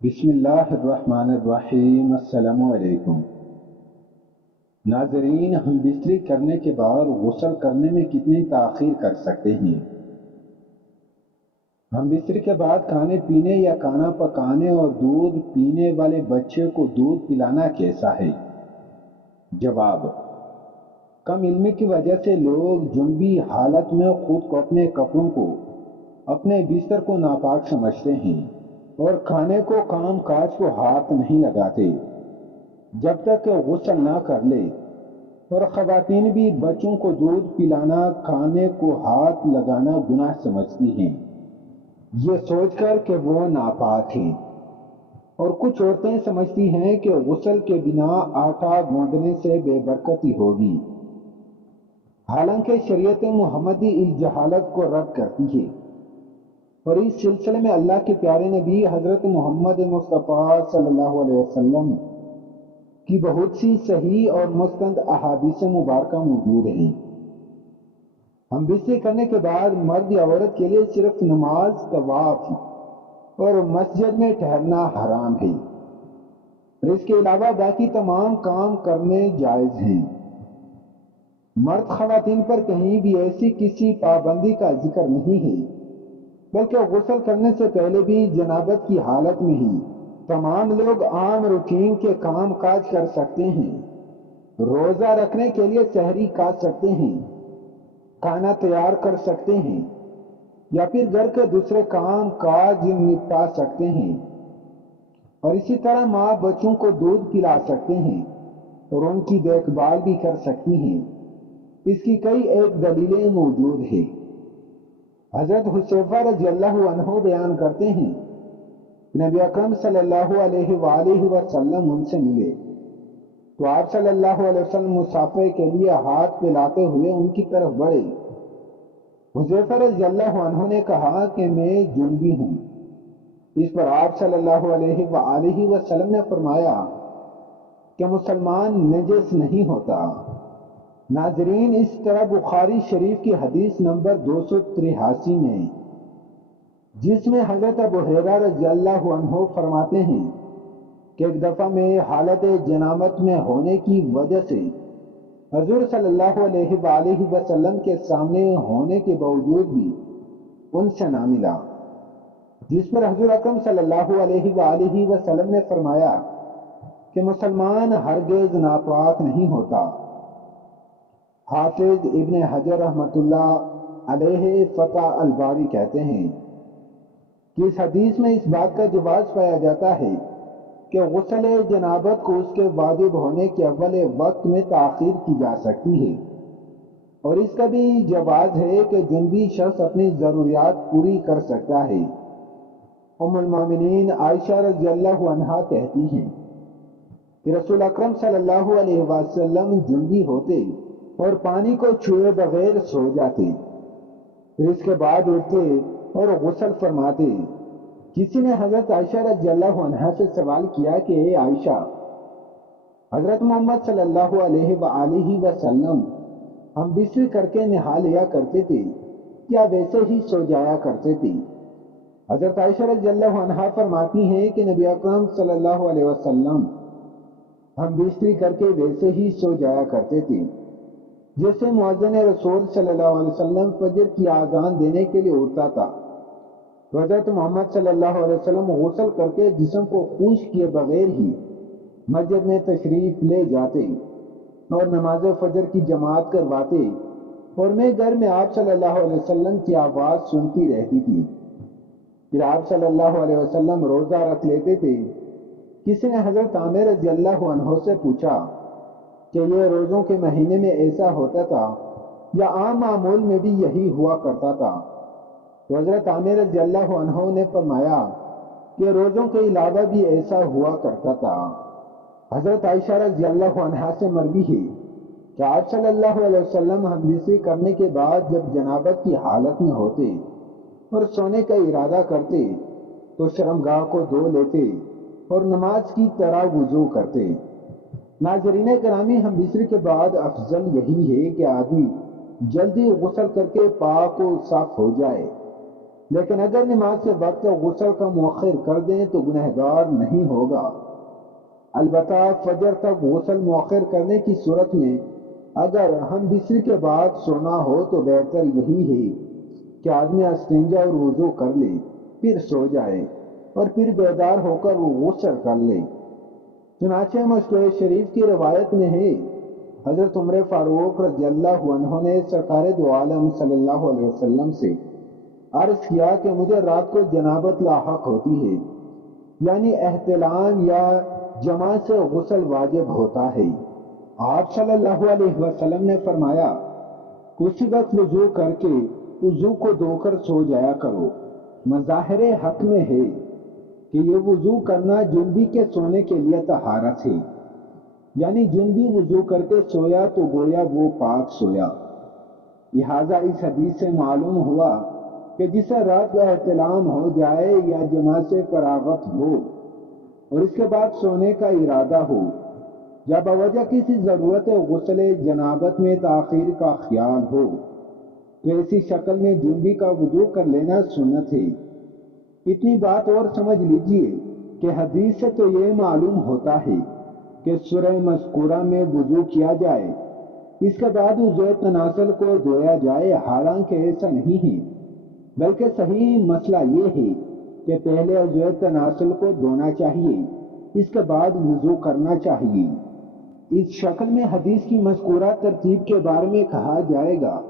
بسم اللہ الرحمن الرحیم۔ السلام علیکم ناظرین، ہم بستری کرنے کے بعد غسل کرنے میں کتنی تاخیر کر سکتے ہیں؟ ہم بستری کے بعد کھانے پینے یا کھانا پکانے اور دودھ پینے والے بچے کو دودھ پلانا کیسا ہے؟ جواب: کم علمی کی وجہ سے لوگ جنبی حالت میں خود کو، اپنے کپڑوں کو، اپنے بستر کو ناپاک سمجھتے ہیں اور کھانے کو، کام کاج کو ہاتھ نہیں لگاتے جب تک کہ غسل نہ کر لے، اور خواتین بھی بچوں کو دودھ پلانا، کھانے کو ہاتھ لگانا گناہ سمجھتی ہیں، یہ سوچ کر کہ وہ ناپاک ہیں۔ اور کچھ عورتیں سمجھتی ہیں کہ غسل کے بنا آٹا گوندنے سے بے برکتی ہوگی، حالانکہ شریعت محمدی اس جہالت کو رد کرتی ہے۔ اور اس سلسلے میں اللہ کے پیارے نبی حضرت محمد مصطفیٰ صلی اللہ علیہ وسلم کی بہت سی صحیح اور مستند احادیث مبارکہ موجود ہیں۔ ہم بستری کرنے کے بعد مرد یا عورت کے لیے صرف نماز، طواف اور مسجد میں ٹھہرنا حرام ہے، اور اس کے علاوہ باقی تمام کام کرنے جائز ہیں۔ مرد خواتین پر کہیں بھی ایسی کسی پابندی کا ذکر نہیں ہے، بلکہ غسل کرنے سے پہلے بھی جنابت کی حالت میں ہی تمام لوگ عام روٹین کے کام کاج کر سکتے ہیں۔ روزہ رکھنے کے لیے سحری کاٹ سکتے ہیں، کھانا تیار کر سکتے ہیں، یا پھر گھر کے دوسرے کام کاج نپٹا سکتے ہیں، اور اسی طرح ماں بچوں کو دودھ پلا سکتے ہیں اور ان کی دیکھ بھال بھی کر سکتی ہیں۔ اس کی کئی ایک دلیلیں موجود ہیں۔ حضرت حذیفہ رضی اللہ عنہ بیان کرتے ہیں کہ نبی اکرم صلی اللہ علیہ وآلہ وسلم ان سے ملے تو آپ صلی اللہ علیہ وسلم مصافحے کے لیے ہاتھ پھیلاتے ہوئے ان کی طرف بڑھے۔ حذیفہ رضی اللہ عنہ نے کہا کہ میں جنبی ہوں۔ اس پر آپ صلی اللہ علیہ وآلہ وسلم نے فرمایا کہ مسلمان نجس نہیں ہوتا۔ ناظرین، اس طرح بخاری شریف کی حدیث نمبر 283 میں، جس میں حضرت ابو ہریرہ رضی اللہ عنہ فرماتے ہیں کہ ایک دفعہ میں حالت جنابت میں ہونے کی وجہ سے حضور صلی اللہ علیہ وآلہ وسلم کے سامنے ہونے کے باوجود بھی ان سے نہ ملا، جس پر حضور اکرم صلی اللہ علیہ وآلہ وسلم نے فرمایا کہ مسلمان ہرگز ناپاک نہیں ہوتا۔ حافظ ابن حجر رحمۃ اللہ علیہ فتح الباری کہتے ہیں کہ اس حدیث میں اس بات کا جواز پایا جاتا ہے کہ غسل جنابت کو اس کے واجب ہونے کے اول وقت میں تاخیر کی جا سکتی ہے، اور اس کا بھی جواز ہے کہ جنبی شخص اپنی ضروریات پوری کر سکتا ہے۔ ام المومنین عائشہ رضی اللہ عنہا کہتی ہیں کہ رسول اکرم صلی اللہ علیہ وسلم جنبی ہوتے اور پانی کو چھوئے بغیر سو جاتے، پھر اس کے بعد اٹھتے اور غسل فرماتے۔ کسی نے حضرت عائشہ رضی اللہ عنہا سے سوال کیا کہ اے عائشہ، حضرت محمد صلی اللہ علیہ وآلہ وسلم ہم بستری کر کے نہا لیا کرتے تھے یا ویسے ہی سو جایا کرتے تھے؟ حضرت عائشہ رضی اللہ عنہا فرماتی ہیں کہ نبی اکرم صلی اللہ علیہ وسلم ہم بستری کر کے ویسے ہی سو جایا کرتے تھے جیسے مؤذن رسول صلی اللہ علیہ وسلم فجر کی اذان دینے کے لیے اٹھتا تھا تو حضرت محمد صلی اللہ علیہ وسلم غسل کر کے جسم کو خشک کیے بغیر ہی مسجد میں تشریف لے جاتے اور نماز فجر کی جماعت کرواتے، اور میں گھر میں آپ صلی اللہ علیہ وسلم کی آواز سنتی رہتی تھی۔ پھر آپ صلی اللہ علیہ وسلم روزہ رکھ لیتے تھے۔ کسی نے حضرت عامر رضی اللہ عنہ سے پوچھا کہ یہ روزوں کے مہینے میں ایسا ہوتا تھا یا عام معمول میں بھی یہی ہوا کرتا تھا؟ تو حضرت عامر رضی اللہ عنہ نے فرمایا کہ روزوں کے علاوہ بھی ایسا ہوا کرتا تھا۔ حضرت عائشہ رضی اللہ عنہا سے مروی ہے کہ آپ صلی اللہ علیہ وسلم ہم بستری کرنے کے بعد جب جنابت کی حالت میں ہوتے اور سونے کا ارادہ کرتے تو شرمگاہ کو دھو لیتے اور نماز کی طرح وضو کرتے۔ ناظرین کرامی، ہم بستری کے بعد افضل یہی ہے کہ آدمی جلدی غسل کر کے پاک و صاف ہو جائے لیکن اگر نماز سے وقت غسل کا مؤخر کر دیں تو گنہگار نہیں ہوگا۔ البتہ فجر تک غسل مؤخر کرنے کی صورت میں اگر ہم بستر کے بعد سونا ہو تو بہتر یہی ہے کہ آدمی استنجا اور وضو کر لے، پھر سو جائے اور پھر بیدار ہو کر وہ غسل کر لے۔ چنانچہ مشکوہ شریف کی روایت میں ہے، حضرت عمر فاروق رضی اللہ عنہ نے سرکار دو عالم صلی اللہ علیہ وسلم سے عرض کیا کہ مجھے رات کو جنابت لاحق ہوتی ہے، یعنی احتلام یا جماع سے غسل واجب ہوتا ہے۔ آپ صلی اللہ علیہ وسلم نے فرمایا، اسی وقت وضو کر کے وضو کو دھو کر سو جایا کرو۔ مظاہر حق میں ہے کہ یہ وضو کرنا جنبی کے سونے کے لیے طہارت ہے، یعنی جنبی وضو کر کے سویا تو گویا وہ پاک سویا۔ لہذا اس حدیث سے معلوم ہوا کہ جسے رات کا احتلام ہو جائے یا جماع سے فراغت ہو اور اس کے بعد سونے کا ارادہ ہو، یا بوجہ کسی ضرورت غسل جنابت میں تاخیر کا خیال ہو، تو ایسی شکل میں جنبی کا وضو کر لینا سنت ہے۔ اتنی بات اور سمجھ لیجئے کہ حدیث سے تو یہ معلوم ہوتا ہے کہ سورہ مذکورہ میں وضو کیا جائے، اس کے بعد عضو تناسل کو دھویا جائے، حالانکہ ایسا نہیں ہے، بلکہ صحیح مسئلہ یہ ہے کہ پہلے عضو تناسل کو دھونا چاہیے، اس کے بعد وضو کرنا چاہیے۔ اس شکل میں حدیث کی مذکورہ ترتیب کے بارے میں کہا جائے گا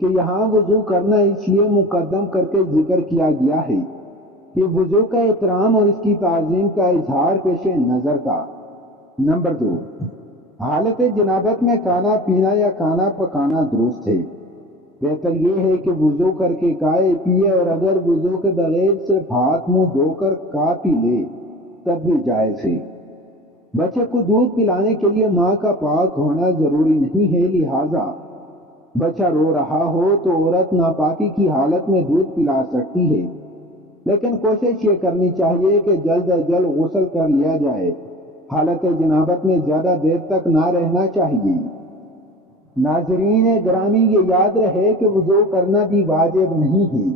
کہ یہاں وضو کرنا اس لیے مقدم کر کے ذکر کیا گیا ہے کہ وضو کا احترام اور اس کی تعظیم کا اظہار پیش نظر تھا۔ نمبر 2، حالت جنابت میں کھانا پینا یا کھانا پکانا درست ہے۔ بہتر یہ ہے کہ وضو کر کے کھائے پیے، اور اگر وضو کے بغیر صرف ہاتھ منہ دھو کر کھا پی لے تب بھی جائز ہے۔ بچے کو دودھ پلانے کے لیے ماں کا پاک ہونا ضروری نہیں ہے، لہٰذا بچہ رو رہا ہو تو عورت ناپاکی کی حالت میں دودھ پلا سکتی ہے، لیکن کوشش یہ کرنی چاہیے کہ جلد از جلد غسل کر لیا جائے۔ حالت جنابت میں زیادہ دیر تک نہ رہنا چاہیے۔ ناظرین گرامی، یہ یاد رہے کہ وضو کرنا بھی واجب نہیں ہے،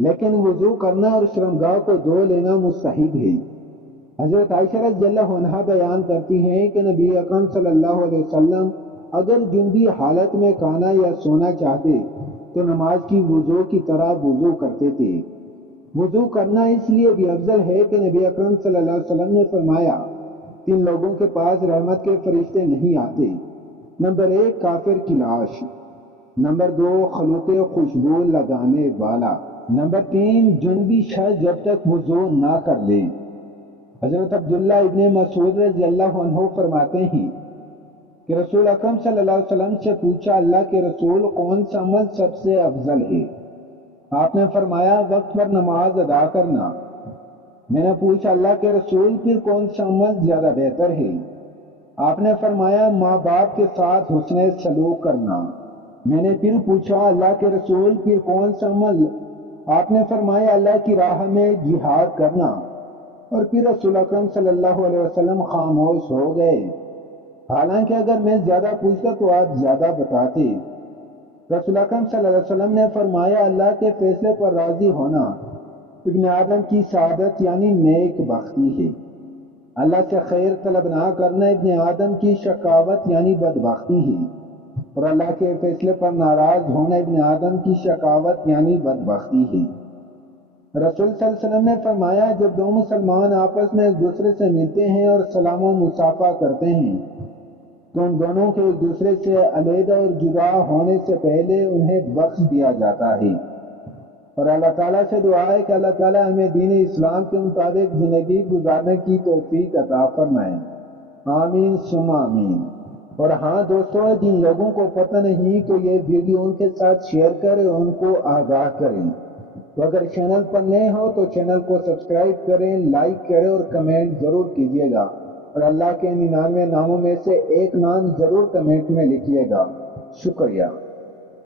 لیکن وضو کرنا اور شرمگاہ کو دھو لینا مستحب ہے۔ حضرت عائشہ رضی اللہ عنہا بیان کرتی ہیں کہ نبی اکرم صلی اللہ علیہ وسلم اگر جنبی حالت میں کھانا یا سونا چاہتے تو نماز کی وضو کی طرح وضو کرتے تھے۔ وضو کرنا اس لیے بھی افضل ہے کہ نبی اکرم صلی اللہ علیہ وسلم نے فرمایا، 3 لوگوں کے پاس رحمت کے فرشتے نہیں آتے۔ نمبر 1، کافر کی لاش۔ نمبر 2، خلوت خوشبو لگانے والا۔ نمبر 3، جنبی شخص جب تک وضو نہ کر لے۔ حضرت عبداللہ ابن مسعود رضی اللہ عنہ فرماتے ہیں کہ رسول اکرم صلی اللہ علیہ وسلم سے پوچھا، اللہ کے رسول، کون سا عمل سب سے افضل ہے؟ آپ نے فرمایا، وقت پر نماز ادا کرنا۔ میں نے پوچھا، اللہ کے رسول، پھر کون سا عمل زیادہ بہتر ہے؟ آپ نے فرمایا، ماں باپ کے ساتھ حسن سلوک کرنا۔ میں نے پھر پوچھا، اللہ کے رسول، پھر کون سا عمل؟ آپ نے فرمایا، اللہ کی راہ میں جہاد کرنا۔ اور پھر رسول اکرم صلی اللہ علیہ وسلم خاموش ہو گئے۔ حالانکہ اگر میں زیادہ پوچھتا تو آپ زیادہ بتاتے۔ رسول اکرم صلی اللہ علیہ وسلم نے فرمایا، اللہ کے فیصلے پر راضی ہونا ابن آدم کی سعادت یعنی نیک بختی ہے۔ اللہ سے خیر طلب نہ کرنا ابن آدم کی شقاوت یعنی بدبختی ہے، اور اللہ کے فیصلے پر ناراض ہونا ابن آدم کی شقاوت یعنی بدبختی ہے۔ رسول صلی اللہ علیہ وسلم نے فرمایا، جب 2 مسلمان آپس میں ایک دوسرے سے ملتے ہیں اور سلام و مصافحہ کرتے ہیں تو ان دونوں کے ایک دوسرے سے علیحدہ اور جدا ہونے سے پہلے انہیں بخش دیا جاتا ہے۔ اور اللہ تعالیٰ سے دعا ہے کہ اللہ تعالیٰ ہمیں دین اسلام کے مطابق زندگی گزارنے کی توفیق عطا فرمائے۔ آمین ثم آمین۔ اور ہاں دوستو، جن لوگوں کو پتہ نہیں تو یہ ویڈیو ان کے ساتھ شیئر کریں، ان کو آگاہ کریں۔ تو اگر چینل پر نئے ہو تو چینل کو سبسکرائب کریں، لائک کریں اور کمنٹ ضرور کیجیے گا، اور اللہ کے 99 ناموں میں سے ایک نام ضرور کمنٹ میں لکھیے گا۔ شکریہ۔